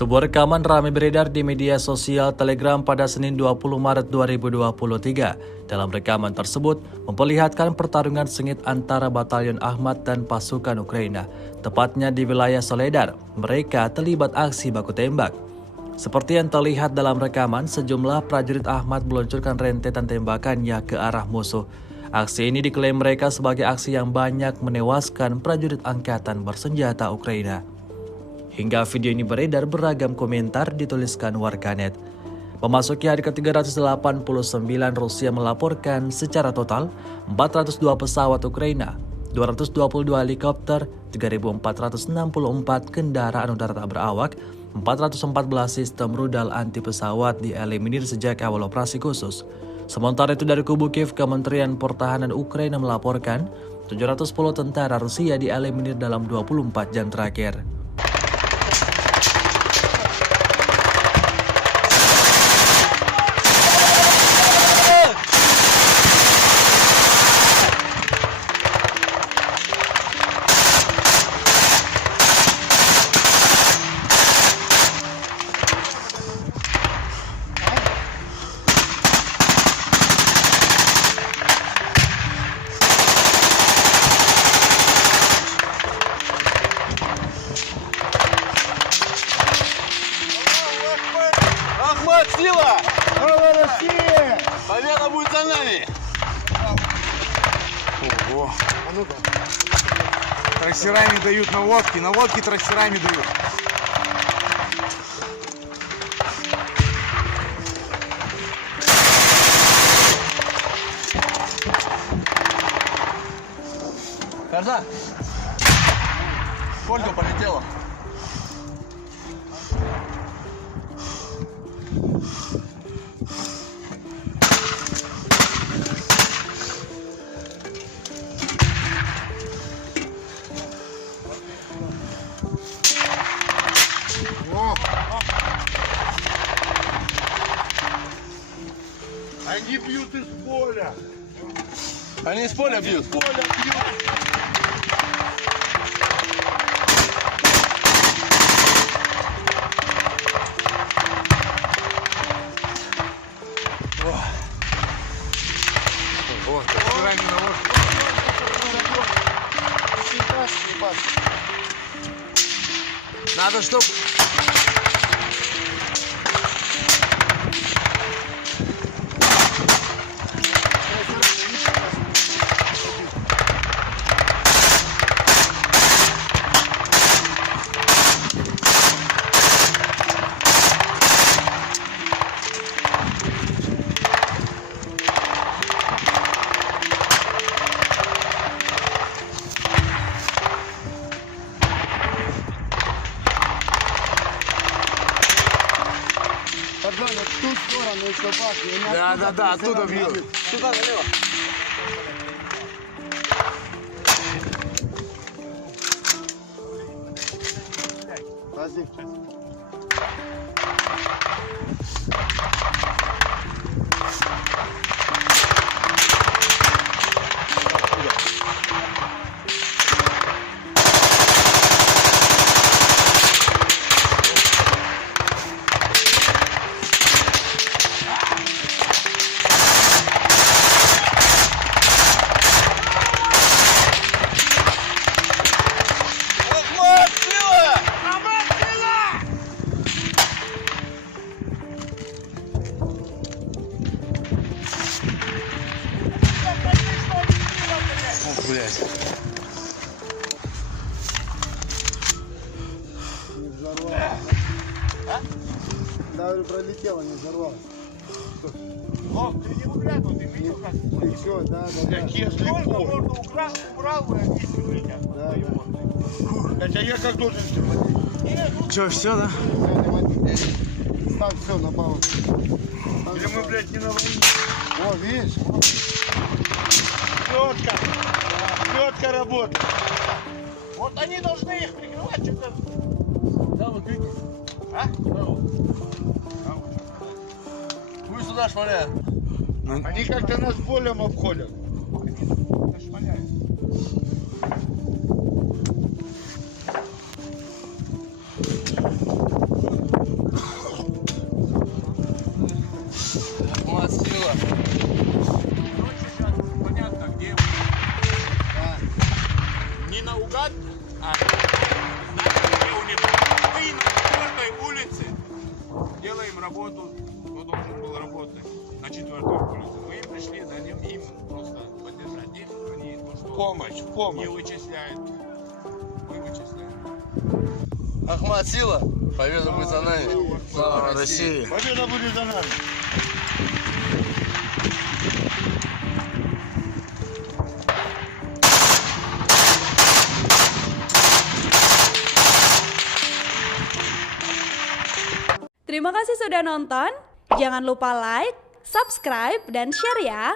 Sebuah rekaman ramai beredar di media sosial Telegram pada Senin 20 Maret 2023. Dalam rekaman tersebut, memperlihatkan pertarungan sengit antara Batalion Ahmad dan pasukan Ukraina, tepatnya di wilayah Soledar. Mereka terlibat aksi baku tembak. Seperti yang terlihat dalam rekaman, sejumlah prajurit Ahmad meluncurkan rentetan tembakannya ke arah musuh. Aksi ini diklaim mereka sebagai aksi yang banyak menewaskan prajurit angkatan bersenjata Ukraina. Hingga video ini beredar, beragam komentar dituliskan warganet. Memasuki hari ke-389, Rusia melaporkan secara total 402 pesawat Ukraina, 222 helikopter, 3.464 kendaraan udara tak berawak, 414 sistem rudal anti pesawat dieliminir sejak awal operasi khusus. Sementara itu dari kubu Kiev, Kementerian Pertahanan Ukraina melaporkan 710 tentara Rusia dieliminir dalam 24 jam terakhir. Ахмат, сила! Слава России! Победа будет за нами! Ого! А ну-ка. Трассерами дают наводки трассерами дают. Корза! Сколько полетело? Они бьют из поля. Они из поля бьют. Вот, трассерами наводки. Надо, чтоб... В ту сторону и собаки. Да, оттуда бьют. Сюда, налево. Ахмат, сила! Ох, блядь. Не взорвалось. Да, говорю, пролетело, не взорвалось. О, ты не выглядывал, ты видел, как И все, да. если можно убрал бы, они сидят. Да. Хотя я как должен сделать? Че, все, да? Ставь все на паузу. Или мы, блядь, не на войне? О, видишь? Четко работает. Вот они должны их прикрывать, что-то. Да, вот видите. А? Вы сюда швыряют. Они как-то нас полем обходят. Они шмаляют. не наугад, а знаете, где у них. Мы на 4-й улице делаем работу, кто должен был работать на 4-й улице. Мы им пришли, дадим им просто поддержать их, они то, что Помощь, помощь. не вычисляют. Мы вычисляем. Ахмат, сила. Победа будет за нами. Слава России. Победа будет за нами. Terima kasih sudah nonton. Jangan lupa like, subscribe, dan share ya.